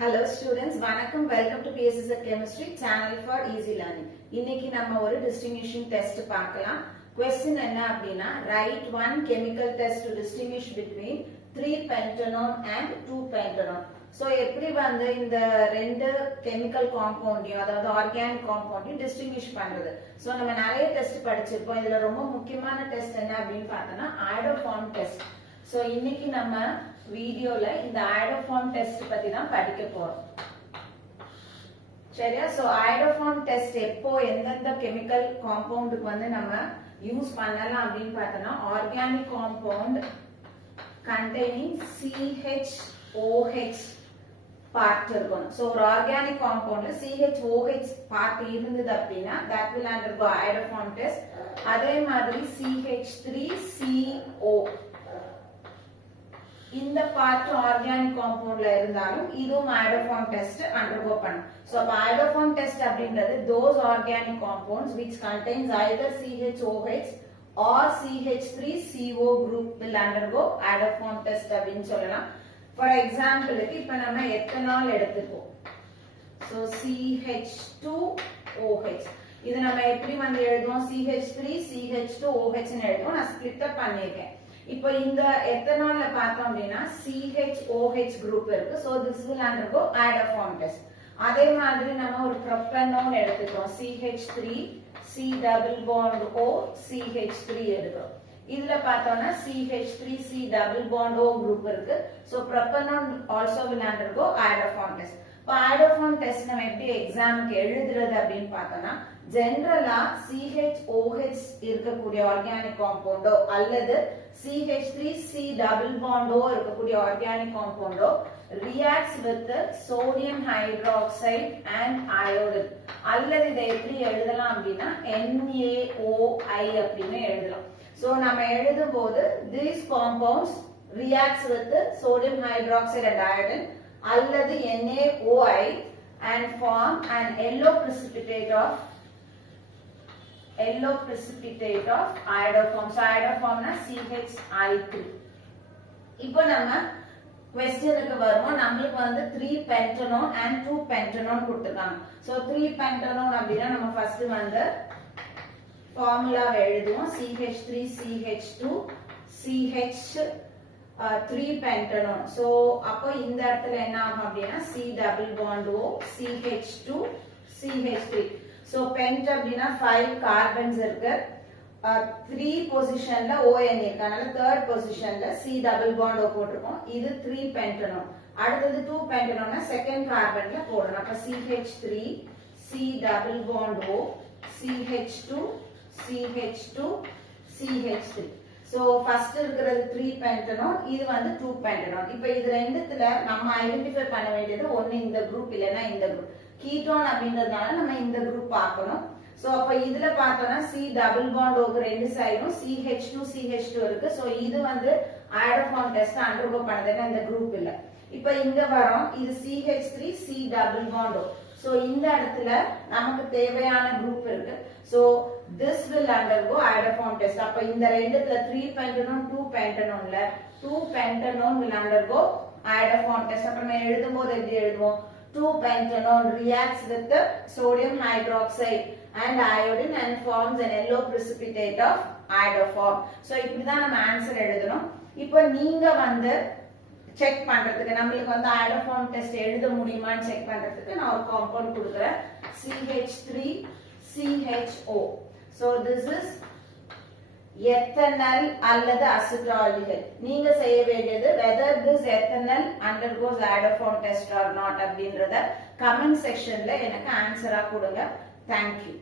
Hello students, வணக்கம். Welcome to PSSR Chemistry Channel for Easy Learning. இன்னைக்கு நம்ம ஒரு distinguishing test பார்க்கலாம். Question என்ன அப்படின்னா, write one chemical test to distinguish between 3-pentanone and 2-pentanone. So எப்படி வந்து இந்த ரெண்டு chemical compound அதாவது organic compound distinguish பண்றது. So நம்ம நிறைய test படிச்சிருப்போம். இதுல ரொம்ப முக்கியமான test என்ன அப்படின்னு பார்த்தோம்னா iodoform test. So இன்னைக்கு நம்ம வீடியோல இந்த iodoform test பத்தி தான் படிக்க போறோம். சரியா? So iodoform test எப்போ எந்தெந்த chemical compoundக்கு வந்து நம்ம யூஸ் பண்ணலாம் அப்படின்னு பார்த்தோம்னா organic compound containing CHOH part இருக்கும். So ஒரு organic compoundல CHOH part இருந்தது அப்படின்னா that will undergo iodoform test. அதே மாதிரி CH3CO இந்த part organic compoundல இருந்தாலும் இதுவும் iodoform test undergo பண்ணும். So iodoform test அப்படின்றது those organic compounds which contains either CHOH or CH3CO group will undergo iodoform test அப்படின்னு சொல்லலாம். For example இப்ப நம்ம ethanol எடுத்துப்போம். So CH2OH இது நம்ம எப்படி வந்து எழுதுவோம் CH3CH2OH ன்னு எழுதுவோம். நான் ஸ்ப்ளிட் அப் பண்ணிருக்கேன். இப்போ இந்த எத்தனால்ல பார்த்தோம் அப்படின்னா CHOH group இருக்கு. So this will undergo iodoform test. அதே மாதிரி நம்ம ஒரு propanone எடுத்துக்கிறோம். CH3 C double bond O CH3 எடுக்கிறோம். இதுல பார்த்தோம்னா CH3 C double bond O group இருக்கு. So propanone also will undergo iodoform test. இப்போ iodoform test நம்ம எப்படி எக்ஸாமுக்கு எழுதுறது அப்படின்னு பார்த்தோம்னா ஜெனரலா CHOH இருக்கக்கூடிய ஆர்கானிக் காம்பவுண்டோ அல்லது CH3C double bond O இருக்கக்கூடிய organic காம்பவுண்டோ reacts with sodium hydroxide and iodine அல்லது இதை எப்படி எழுதலாம் அப்படின்னா NaOI அப்படின்னு எழுதலாம். So நம்ம எழுதும்போது these compounds reacts with sodium hydroxide and iodine அல்லது NaOI and form an yellow precipitate of iodoform. So iodoform na CHI3. இப்போ நம்ம क्वेश्चनக்கு வருவோம். நமக்கு வந்து 3-pentanone and 2-pentanone கொடுத்திருக்காங்க. So 3-pentanone அப்படினா நம்ம ஃபர்ஸ்ட் வந்து ஃபார்முலா எழுதுவோம். CH3CH2 CH3-pentanone. So அப்போ இந்த இடத்துல என்ன ஆகும் அப்படினா C double bond O CH2 CH3. So pent அப்படினா 5 carbons இருக்கு. 3 பொசிஷன்ல ON இருக்கு. அதனால 3rd பொசிஷன்ல C double bond O போட்டுருக்கோம். இது 3-pentanone. அடுத்தது 2-pentanone செகண்ட் கார்பன்ல போடணும். அப்ப CH3 C double bond O CH2 CH2 CH3. So first இருக்கிறது 3-pentanone, இது வந்து 2-pentanone. இப்போ இது ரெண்டுத்துல நம்ம ஐடென்டிஃபை பண்ண வேண்டியது ஒன்னு இந்த குரூப் இல்லனா இந்த குரூப். கீட்டோன் அப்படின்றதுனால நம்ம இந்த குரூப் பார்க்கணும். சோ அப்ப இதுல பார்த்தோம்னா C double bond O ரெண்டு சைடும் CH2 CH2 இருக்கு. சோ இது வந்து iodoform test undergo பண்ணதுன்னா இந்த குரூப் இல்ல. இப்போ இங்க வரோம். இது CH3 C double bond O. So இந்த இடத்துல நமக்கு தேவையான குரூப் இருக்கு. So this will undergo iodoform test. அப்ப இந்த ரெண்டுத்துல 3-pentanone 2-pentanoneல 2-pentanone will undergo iodoform test. அப்ப நம்ம எழுதும்போது எப்படி எழுதுவோம்? 2-pentanone reacts with the sodium hydroxide and iodine and forms an yellow precipitate of iodoform. So இப்படிதான் நம்ம ஆன்சர் எழுதணும். இப்போ நீங்க வந்து செக் பண்றதுக்கு நம்மளுக்கு வந்து iodoform test எழுத முடியுமான்னு செக் பண்றதுக்கு நான் ஒரு காம்பவுண்ட் கொடுக்கிறேன். CH3CHO. So this is ethanol அல்லது அசிட்டால்டிஹைட். நீங்க செய்ய வேண்டியது whether this ethanol undergoes iodoform test or not அப்படின்றத கமெண்ட் செக்ஷன்ல எனக்கு ஆன்சரா கொடுங்க. Thank you.